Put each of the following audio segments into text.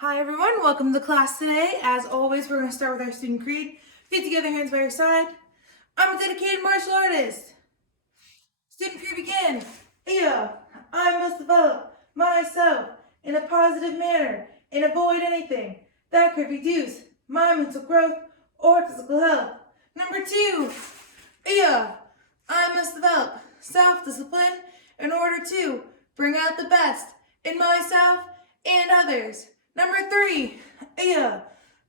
Hi everyone, welcome to class today. As always, we're going to start with our student creed. Feet together, hands by your side. I'm a dedicated martial artist. Student creed begin. I must develop myself in a positive manner and avoid anything that could reduce my mental growth or physical health. Number 2, I must develop self-discipline in order to bring out the best in myself and others. Number 3,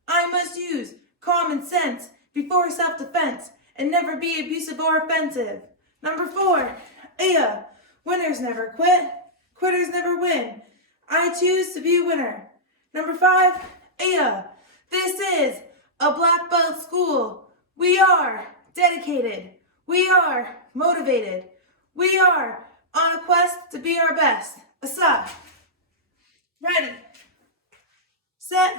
I must use common sense before self-defense and never be abusive or offensive. Number 4, winners never quit, quitters never win. I choose to be a winner. Number 5, this is a black belt school. We are dedicated. We are motivated. We are on a quest to be our best. Aside. Ready. Set.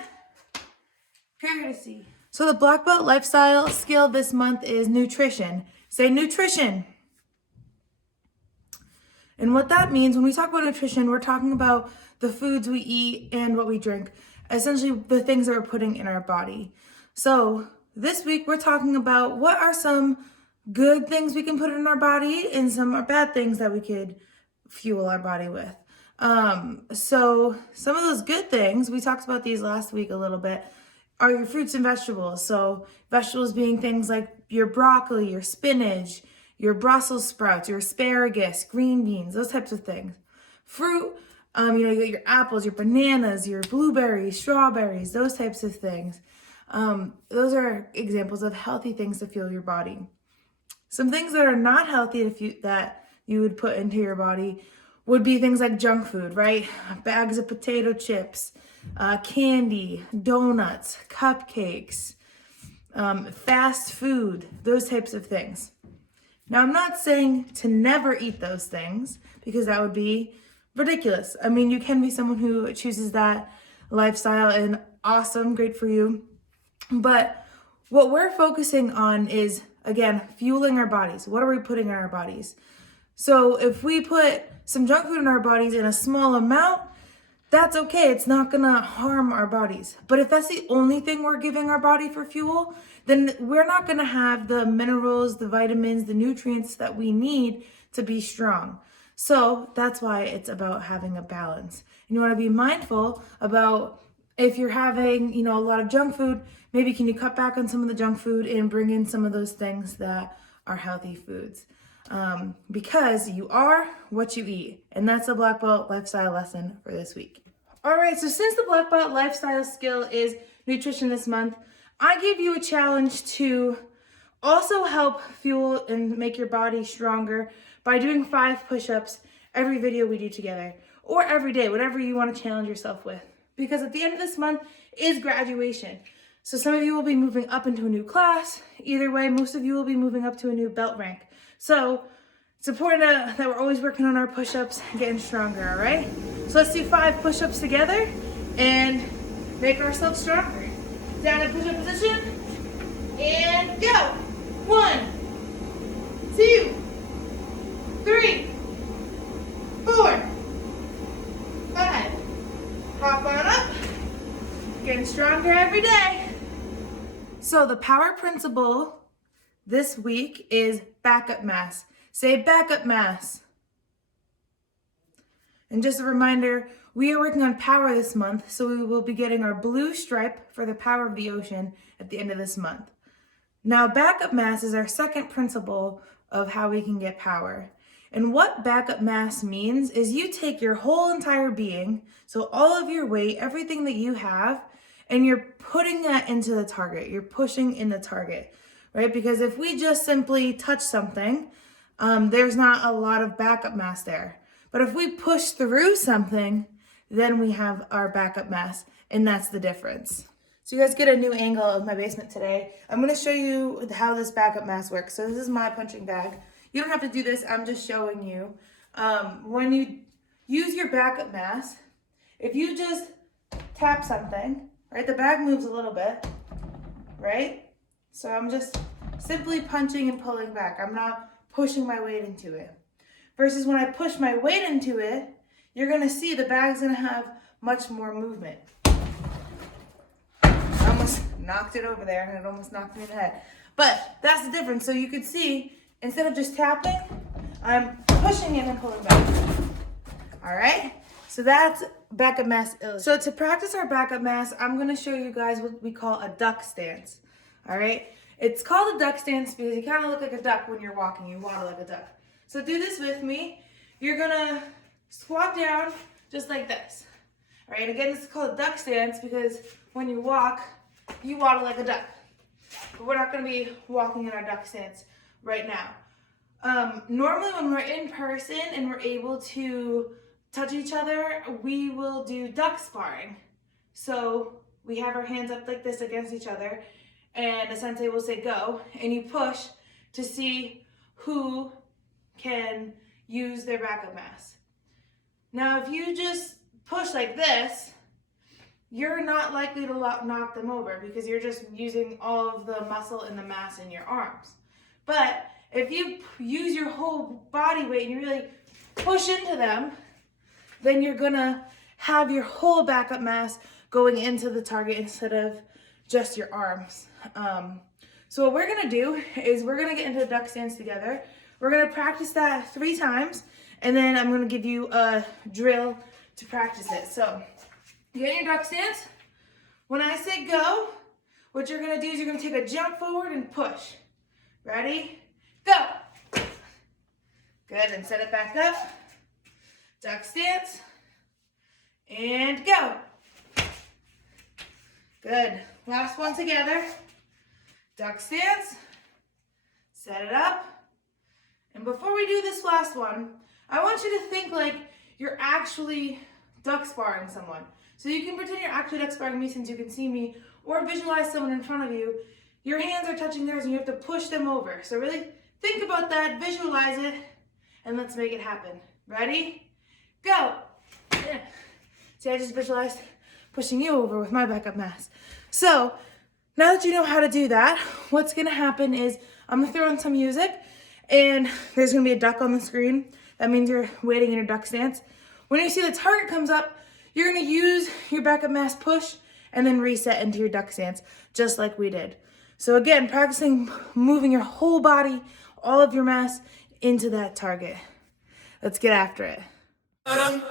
Courtesy. So the black belt lifestyle skill this month is nutrition. Say nutrition. And what that means, when we talk about nutrition, we're talking about the foods we eat and what we drink. Essentially the things that we're putting in our body. So this week we're talking about what are some good things we can put in our body and some bad things that we could fuel our body with. So some of those good things, we talked about these last week a little bit, are your fruits and vegetables. So vegetables being things like your broccoli, your spinach, your Brussels sprouts, your asparagus, green beans, those types of things. Fruit, you got your apples, your bananas, your blueberries, strawberries, those types of things. Those are examples of healthy things to fuel your body. Some things that are not healthy that you would put into your body would be things like junk food, right? Bags of potato chips, candy, donuts, cupcakes, fast food, those types of things. Now, I'm not saying to never eat those things because that would be ridiculous. I mean, you can be someone who chooses that lifestyle and awesome, great for you. But what we're focusing on is, again, fueling our bodies. What are we putting in our bodies? So if we put some junk food in our bodies in a small amount, that's okay. It's not gonna harm our bodies. But if that's the only thing we're giving our body for fuel, then we're not gonna have the minerals, the vitamins, the nutrients that we need to be strong. So that's why it's about having a balance. And you wanna be mindful about if you're having, a lot of junk food, maybe can you cut back on some of the junk food and bring in some of those things that are healthy foods. Because you are what you eat. And that's the black belt lifestyle lesson for this week. All right, so since the black belt lifestyle skill is nutrition this month, I give you a challenge to also help fuel and make your body stronger by doing 5 push-ups every video we do together, or every day, whatever you want to challenge yourself with. Because at the end of this month is graduation. So some of you will be moving up into a new class. Either way, most of you will be moving up to a new belt rank. So it's important that we're always working on our push-ups and getting stronger, all right? So let's do 5 push-ups together and make ourselves stronger. Down in push-up position, and go. 1, 2, 3, 4, 5. Hop on up. Getting stronger every day. So the power principle this week is backup mass. Say backup mass. And just a reminder, we are working on power this month, so we will be getting our blue stripe for the power of the ocean at the end of this month. Now, backup mass is our second principle of how we can get power. And what backup mass means is you take your whole entire being, so all of your weight, everything that you have, and you're putting that into the target. You're pushing in the target, right? Because if we just simply touch something, there's not a lot of backup mass there. But if we push through something, then we have our backup mass, and that's the difference. So you guys get a new angle of my basement today. I'm gonna show you how this backup mass works. So this is my punching bag. You don't have to do this, I'm just showing you. When you use your backup mass, if you just tap something, right, the bag moves a little bit, right? So I'm just simply punching and pulling back. I'm not pushing my weight into it. Versus when I push my weight into it, you're gonna see the bag's gonna have much more movement. knocked it over there and it almost knocked me in the head. But that's the difference. So you could see, instead of just tapping, I'm pushing in and pulling back. All right? So that's backup mass illustrated. So to practice our backup mass, I'm gonna show you guys what we call a duck stance. All right? It's called a duck stance because you kind of look like a duck when you're walking. You waddle like a duck. So do this with me. You're gonna squat down just like this. All right, again, this is called a duck stance because when you walk, you waddle like a duck. But we're not gonna be walking in our duck stance right now. Normally when we're in person and we're able to touch each other, we will do duck sparring. So we have our hands up like this against each other and the sensei will say go, and you push to see who can use their backup mass. Now, if you just push like this, you're not likely to knock them over because you're just using all of the muscle and the mass in your arms. But if you use your whole body weight and you really push into them, then you're gonna have your whole backup mass going into the target instead of just your arms. So what we're gonna do is we're gonna get into the duck stance together. We're gonna practice that 3 times, and then I'm gonna give you a drill to practice it. So get in your duck stance. When I say go, what you're gonna do is you're gonna take a jump forward and push. Ready? Go. Good, and set it back up. Duck stance. And go. Good. Last one together. Duck stance. Set it up. And before we do this last one, I want you to think like you're actually duck sparring someone. So you can pretend you're actually duck sparring me since you can see me, or visualize someone in front of you. Your hands are touching theirs and you have to push them over. So really think about that, visualize it, and let's make it happen. Ready? Go. See, I just visualized pushing you over with my backup mass. So now that you know how to do that, what's gonna happen is I'm gonna throw in some music and there's gonna be a duck on the screen. That means you're waiting in your duck stance. When you see the target comes up, you're gonna use your backup mass push and then reset into your duck stance, just like we did. So again, practicing moving your whole body, all of your mass into that target. Let's get after it. Oh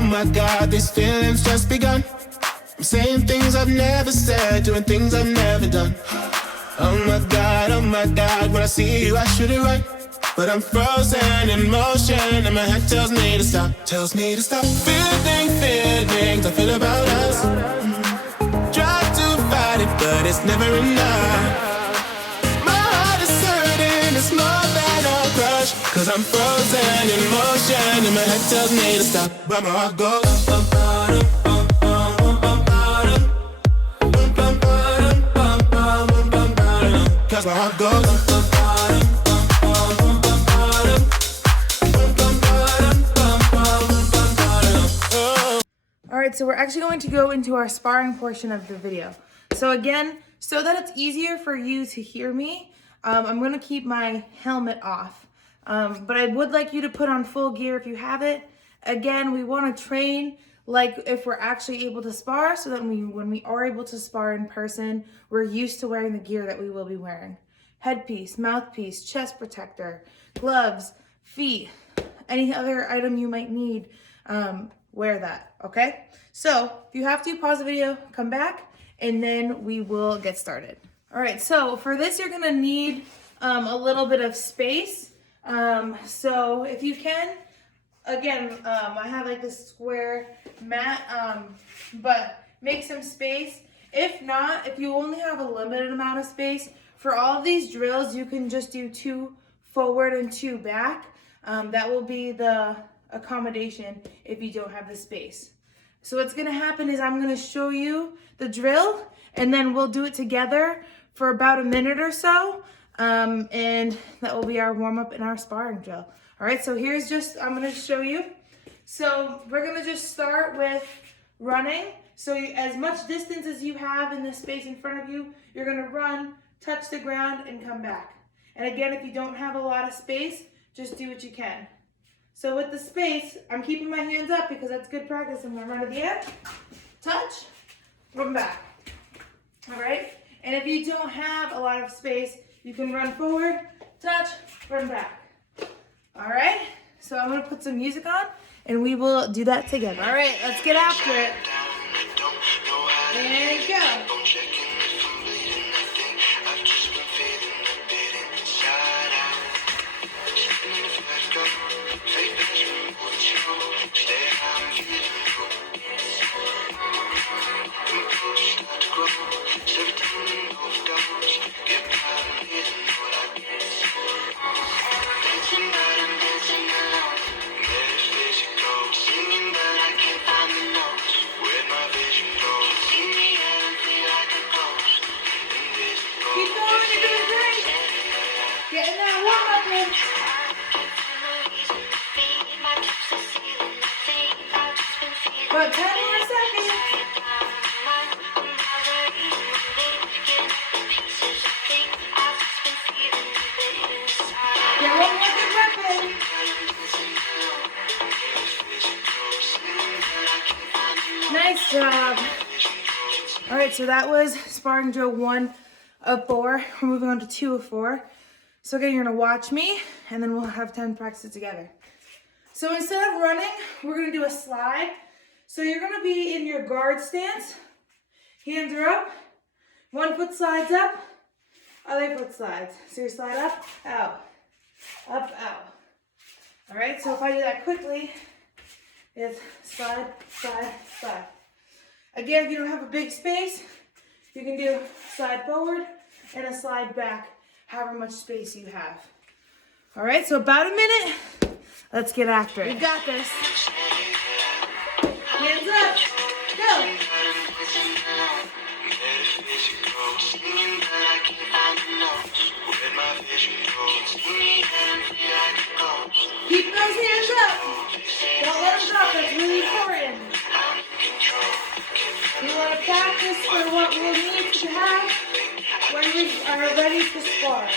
my God, these feelings just begun. I'm saying things I've never said, doing things I've never done. Oh my God, when I see you I should it right. But I'm frozen in motion and my head tells me to stop. Feeling feelings I feel about us. Try to fight it, but it's never enough. My heart is hurting, it's more than a crush. Cause I'm frozen in motion and my head tells me to stop. But my heart goes cause my heart goes. Alright, so we're actually going to go into our sparring portion of the video. So again, so that it's easier for you to hear me, I'm going to keep my helmet off. But I would like you to put on full gear if you have it. Again, we want to train like if we're actually able to spar, so that when we are able to spar in person, we're used to wearing the gear that we will be wearing. Headpiece, mouthpiece, chest protector, gloves, feet, any other item you might need, wear that, okay? So if you have to, pause the video, come back, and then we will get started. All right, so for this, you're gonna need a little bit of space. So if you can, again, I have like this square mat, but make some space. If not, if you only have a limited amount of space, for all of these drills, you can just do 2 forward and 2 back. That will be the accommodation if you don't have the space. So what's gonna happen is I'm gonna show you the drill and then we'll do it together for about a minute or so. And that will be our warm up and our sparring drill. All right, so here's just, I'm gonna show you. So we're gonna just start with running. So as much distance as you have in the space in front of you, you're gonna run, touch the ground, and come back. And again, if you don't have a lot of space, just do what you can. So with the space, I'm keeping my hands up because that's good practice. I'm gonna run to the end, touch, run back. All right? And if you don't have a lot of space, you can run forward, touch, run back. All right? So I'm gonna put some music on and we will do that together. All right, let's get after it. And go. Keep going, you're doing great. Getting that warm up in. But 10 more seconds. Get one more good rep in. Nice job. All right, so that was sparring drill 1 of 4. We're moving on to 2 of 4. So again, you're gonna watch me and then we'll have 10 practice together. So instead of running, we're gonna do a slide. So you're gonna be in your guard stance. Hands are up. One foot slides up, other foot slides. So you slide up, out, up, out. All right, so if I do that quickly, it's slide, slide, slide. Again, if you don't have a big space, you can do slide forward and a slide back, however much space you have. All right, so about a minute. Let's get after it. You got this. Hands up. Go. Keep those hands up. Don't let them drop. That's really important. You want to practice for what we'll need to have when we are ready to spar.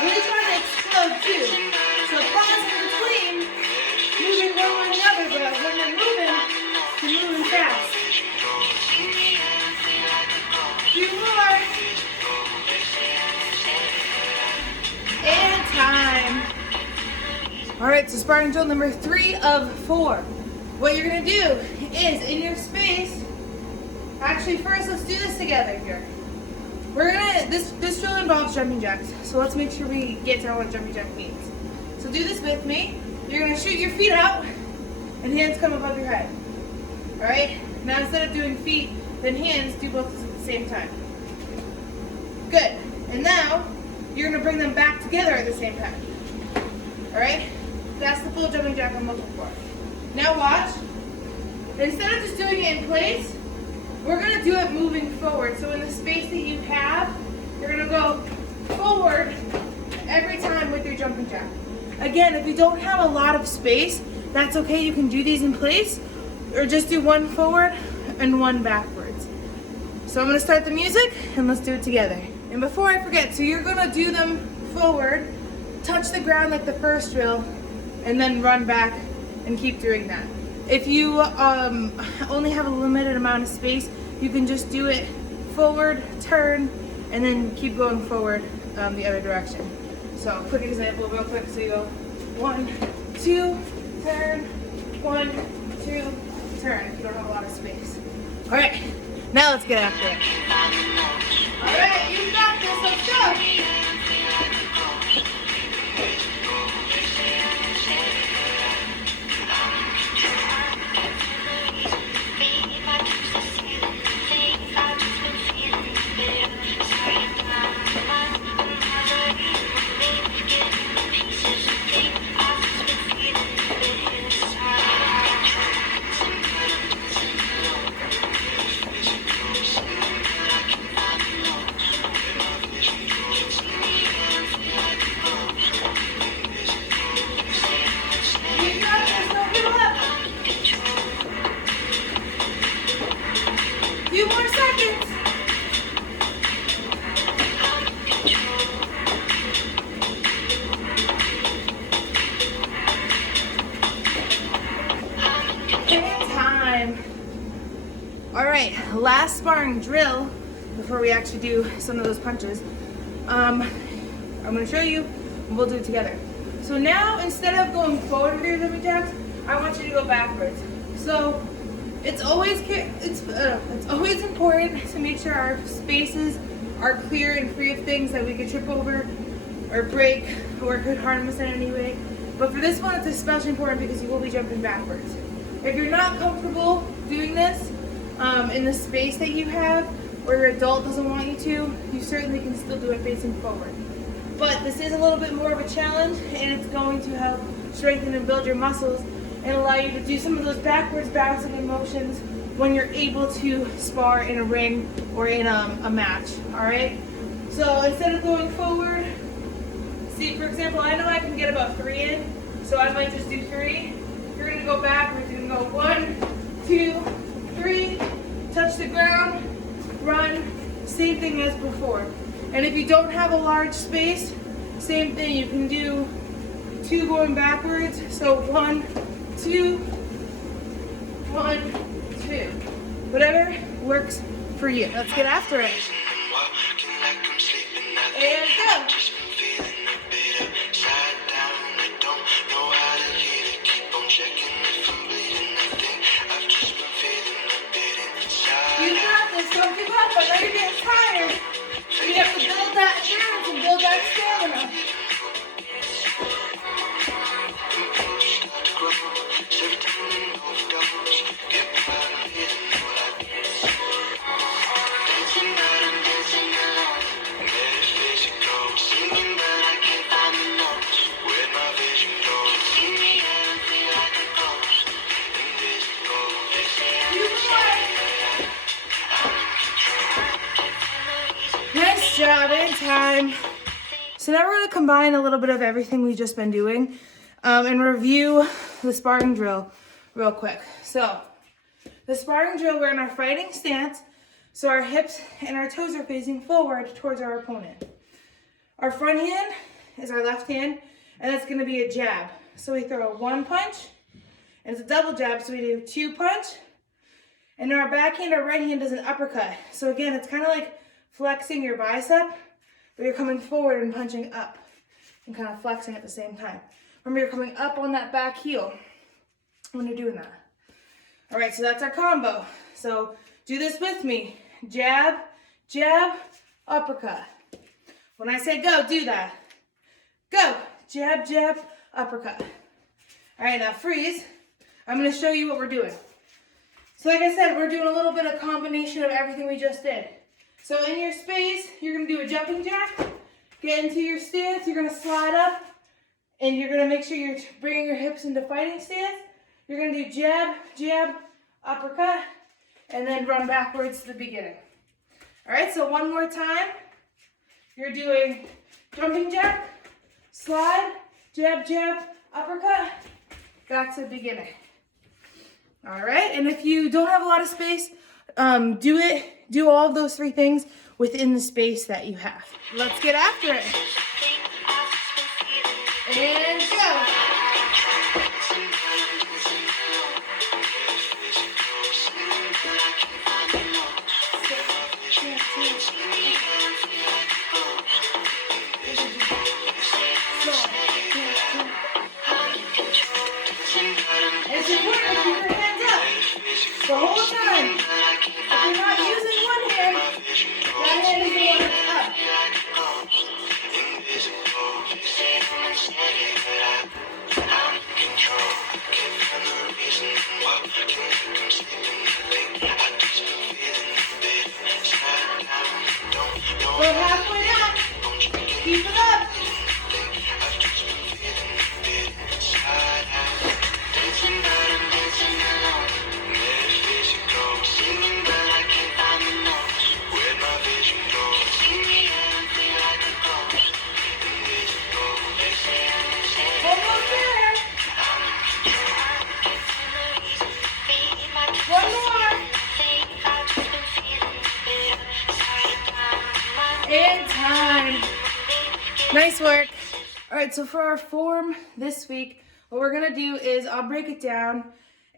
Really trying to explode too. So pause in between, moving one way or the other, but when you're moving, you're moving fast. 2 more. And time. All right, so sparring drill number 3 of 4. What you're gonna do is in your space, actually first let's do this together here. This drill involves jumping jacks, so let's make sure we get to what jumping jack means. So do this with me. You're gonna shoot your feet out and hands come above your head. All right, now instead of doing feet, then hands, do both at the same time. Good, and now you're gonna bring them back together at the same time. All right, that's the full jumping jack I'm looking for. Now watch, instead of just doing it in place, we're gonna do it moving forward. So in the space that you have, you're gonna go forward every time with your jumping jack. Again, if you don't have a lot of space, that's okay. You can do these in place or just do one forward and one backwards. So I'm gonna start the music and let's do it together. And before I forget, so you're gonna do them forward, touch the ground like the first drill, and then run back and keep doing that. If you only have a limited amount of space, you can just do it forward, turn, and then keep going forward the other direction. So quick example, real quick. So you go 1, 2, turn, 1, 2, turn. If you don't have a lot of space. All right, now let's get after it. All right, you got this. Let's go. Few more seconds. All right, last sparring drill before we actually do some of those punches. I'm gonna show you, and we'll do it together. So now, instead of going forward with your jumping jacks, I want you to go backwards. So it's always important to make sure our spaces are clear and free of things that we could trip over or break or could harm us in any way. But for this one, it's especially important because you will be jumping backwards. If you're not comfortable doing this in the space that you have, or your adult doesn't want you to, you certainly can still do it facing forward. But this is a little bit more of a challenge, and it's going to help strengthen and build your muscles and allow you to do some of those backwards bouncing motions when you're able to spar in a ring or in a match, all right? So instead of going forward, see, for example, I know I can get about 3 in, so I might just do 3. You're gonna go backwards, you're gonna go 1, 2, 3, touch the ground, run, same thing as before. And if you don't have a large space, same thing, you can do 2 going backwards, so 1, 2, 1, 2. Whatever works for you. Let's get after it. And go. You got this, don't give up. I know you're getting tired. You have to build that endurance and build that stamina. Nice job, in time. So now we're going to combine a little bit of everything we've just been doing and review the sparring drill real quick. So the sparring drill, we're in our fighting stance, so our hips and our toes are facing forward towards our opponent. Our front hand is our left hand, and that's going to be a jab. So we throw a 1 punch, and it's a double jab, so we do 2 punch, and our back hand, our right hand does an uppercut. So again, it's kind of like flexing your bicep, but you're coming forward and punching up and kind of flexing at the same time. Remember, you're coming up on that back heel when you're doing that. All right, so that's our combo. So do this with me. Jab, jab, uppercut. When I say go, do that. Go, jab, jab, uppercut. All right, now freeze. I'm gonna show you what we're doing. So like I said, we're doing a little bit of combination of everything we just did. So in your space, you're gonna do a jumping jack, get into your stance, you're gonna slide up, and you're gonna make sure you're bringing your hips into fighting stance. You're gonna do jab, jab, uppercut, and then run backwards to the beginning. All right, so one more time. You're doing jumping jack, slide, jab, jab, uppercut, back to the beginning. All right, and if you don't have a lot of space, do all of those 3 things within the space that you have. Let's get after it. And go. It's important to keep your hands up the whole time. If you're not using one hand, that hand is the one that's up. Go halfway up. Keep it up. Almost there. One more. And time. Nice work. All right, so for our form this week, what we're gonna do is I'll break it down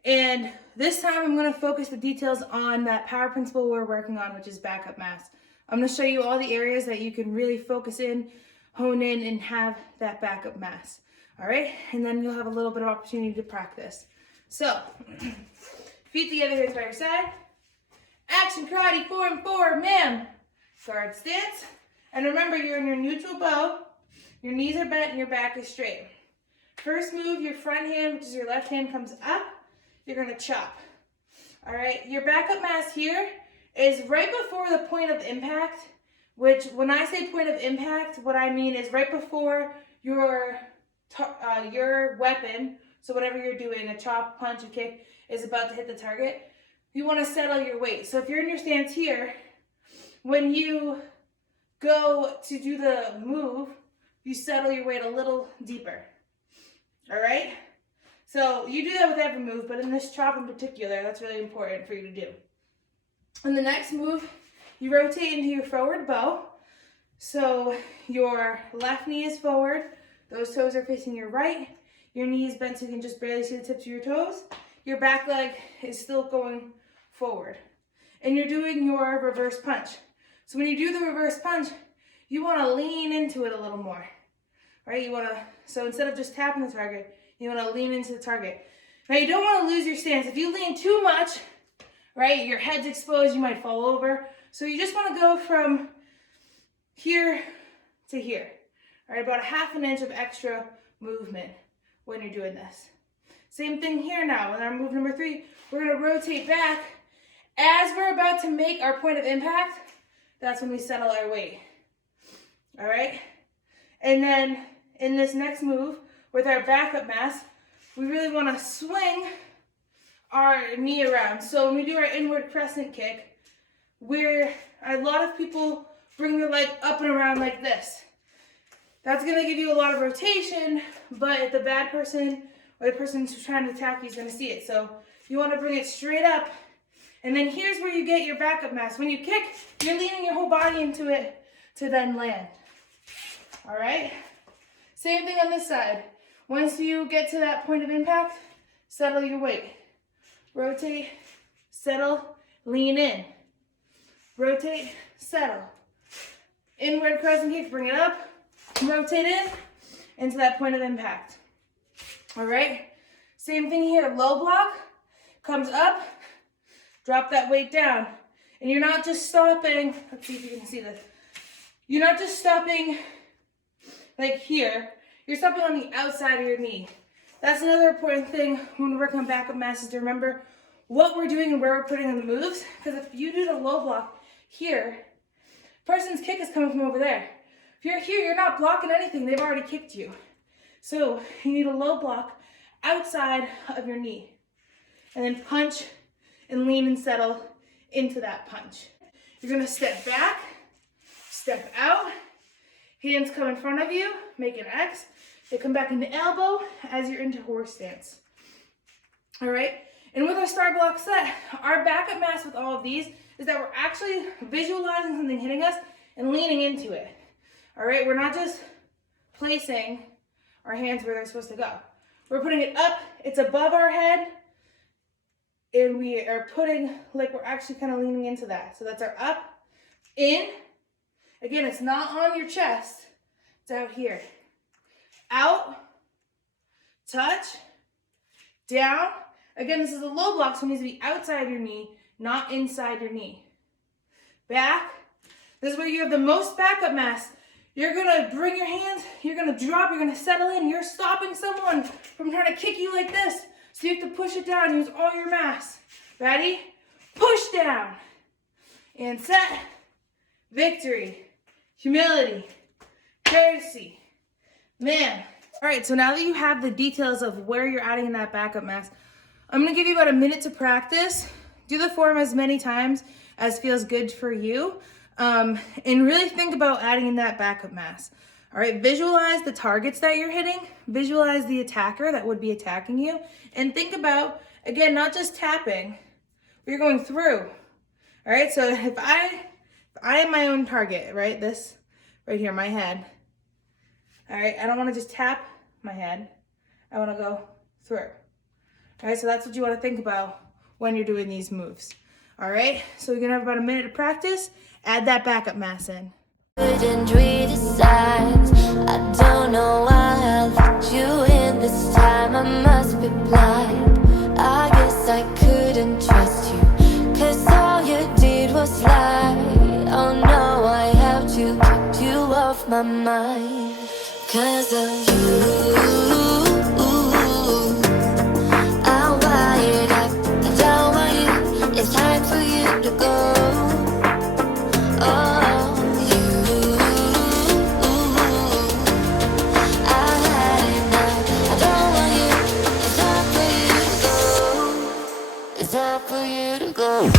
And this time I'm gonna focus the details on that power principle we're working on, which is backup mass. I'm gonna show you all the areas that you can really focus in, hone in, and have that backup mass. All right, and then you'll have a little bit of opportunity to practice. So, feet together, hands by your side. Action karate, 4 and 4, ma'am. Guard stance. And remember, you're in your neutral bow. Your knees are bent and your back is straight. First move, your front hand, which is your left hand, comes up. You're gonna chop. All right, your backup mass here is right before the point of impact, which when I say point of impact, what I mean is right before your weapon, so whatever you're doing, a chop, punch, a kick, is about to hit the target, you want to settle your weight. So if you're in your stance here, when you go to do the move, you settle your weight a little deeper. All right? So you do that with every move, but in this chop in particular, that's really important for you to do. In the next move, you rotate into your forward bow. So your left knee is forward, those toes are facing your right, your knee is bent so you can just barely see the tips of your toes. Your back leg is still going forward. And you're doing your reverse punch. So when you do the reverse punch, you want to lean into it a little more, right? So instead of just tapping the target, you want to lean into the target. Now you don't want to lose your stance. If you lean too much, right, your head's exposed, you might fall over. So you just want to go from here to here. All right, about a ½ inch of extra movement when you're doing this. Same thing here now. In our move number 3, we're going to rotate back. As we're about to make our point of impact, that's when we settle our weight. All right? And then in this next move, with our backup mass, we really want to swing our knee around. So when we do our inward crescent kick, a lot of people bring their leg up and around like this. That's going to give you a lot of rotation, but the bad person or the person who's trying to attack you is going to see it. So you want to bring it straight up. And then here's where you get your backup mass. When you kick, you're leaning your whole body into it to then land. All right? Same thing on this side. Once you get to that point of impact, settle your weight. Rotate, settle, lean in. Rotate, settle. Inward crescent kick, bring it up. Rotate in into that point of impact. All right? Same thing here. Low block comes up. Drop that weight down. And you're not just stopping. Let's see if you can see this. You're not just stopping like here. You're stopping on the outside of your knee. That's another important thing when we're working on backup mass is to remember what we're doing and where we're putting in the moves. Because if you do the low block here, person's kick is coming from over there. If you're here, you're not blocking anything. They've already kicked you. So you need a low block outside of your knee. And then punch and lean and settle into that punch. You're going to step back, step out, hands come in front of you, make an X. They come back into elbow as you're into horse stance. All right? And with our star block set, our backup mass with all of these is that we're actually visualizing something hitting us and leaning into it. All right? We're not just placing our hands where they're supposed to go. We're putting it up, it's above our head, and we are putting, like we're actually kind of leaning into that. So that's our up, in. Again, it's not on your chest, it's out here. Out, touch, down. Again, this is a low block, so it needs to be outside your knee, not inside your knee. Back. This is where you have the most backup mass. You're gonna bring your hands, you're gonna drop, you're gonna settle in. You're stopping someone from trying to kick you like this. So you have to push it down, use all your mass. Ready? Push down. And set. Victory. Humility. Courtesy. Man. All right, so now that you have the details of where you're adding in that backup mass, I'm gonna give you about a minute to practice. Do the form as many times as feels good for you. And really think about adding in that backup mass. All right, visualize the targets that you're hitting, visualize the attacker that would be attacking you, and think about, again, not just tapping, but you're going through. All right, so if I am my own target, right, this right here, my head, all right, I don't want to just tap my head, I want to go through. All right, so that's what you want to think about when you're doing these moves. All right, so you're gonna have about a minute to practice. Add that backup mass in. Couldn't read the signs. I don't know why I let you in this time. I must be blind. I guess I couldn't trust you, 'cause all you did was lie. Oh no, I have to keep you off my mind 'cause of you. I'm wired up, I don't want you. It's time for you to go. Oh, for you to go.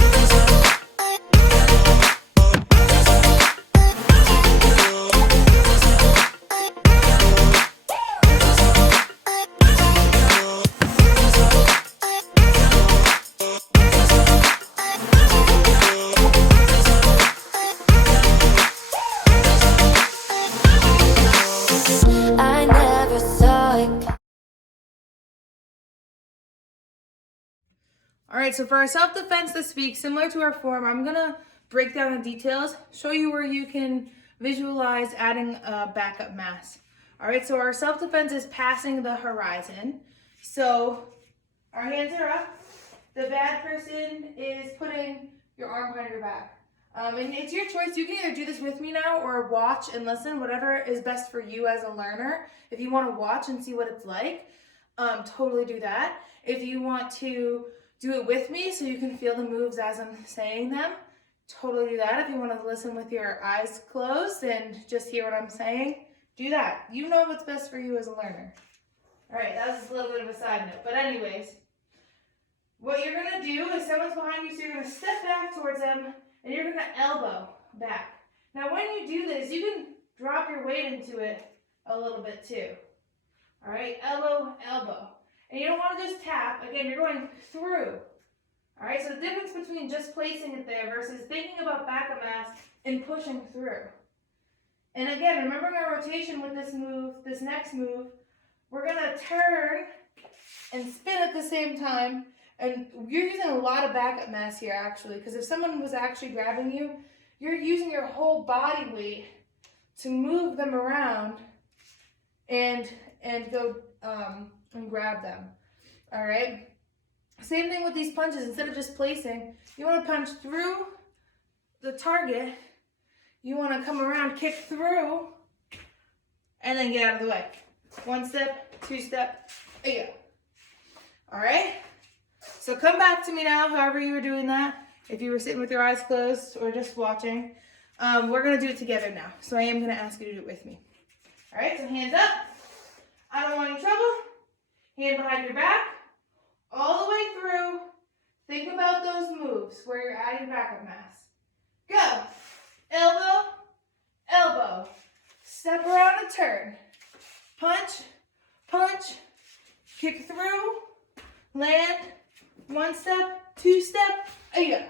I never saw it. All right, so for our self-defense this week, similar to our form, I'm gonna break down the details, show you where you can visualize adding a backup mass. All right, so our self-defense is passing the horizon. So our hands are up. The bad person is putting your arm behind your back. And it's your choice. You can either do this with me now or watch and listen, whatever is best for you as a learner. If you want to watch and see what it's like, totally do that. If you want to do it with me so you can feel the moves as I'm saying them, totally do that. If you want to listen with your eyes closed and just hear what I'm saying, do that. You know what's best for you as a learner. All right, that was just a little bit of a side note. But anyways, what you're going to do is someone's behind you, so you're going to step back towards them, and you're going to elbow back. Now, when you do this, you can drop your weight into it a little bit too. All right, elbow, elbow. And you don't want to just tap. Again, you're going through. All right, so the difference between just placing it there versus thinking about backup mass and pushing through. And again, remembering our rotation with this move, this next move, we're going to turn and spin at the same time. And you're using a lot of backup mass here, actually, because if someone was actually grabbing you, you're using your whole body weight to move them around and go and grab them. All right. Same thing with these punches. Instead of just placing, you want to punch through the target. You want to come around, kick through, and then get out of the way. 1 step, 2 step, there you go. All right. So come back to me now, however you were doing that. If you were sitting with your eyes closed or just watching, we're going to do it together now. So I am going to ask you to do it with me. All right, so hands up. I don't want any trouble. Hand behind your back. All the way through. Think about those moves where you're adding backup mass. Go. Elbow, elbow. Step around and turn. Punch, punch. Kick through. Land. 1 step, 2 step, there you go.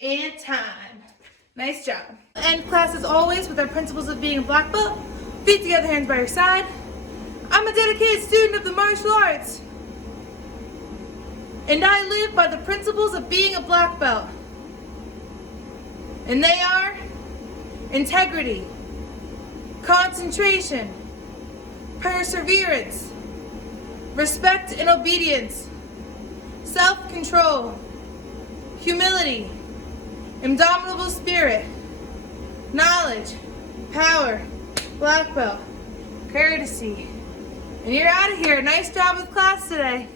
And time. Nice job. End class as always with our principles of being a black belt. Feet together, hands by your side. I'm a dedicated student of the martial arts. And I live by the principles of being a black belt. And they are integrity, concentration, perseverance, respect and obedience, self-control, humility, indomitable spirit, knowledge, power, black belt, courtesy. And you're out of here. Nice job with class today.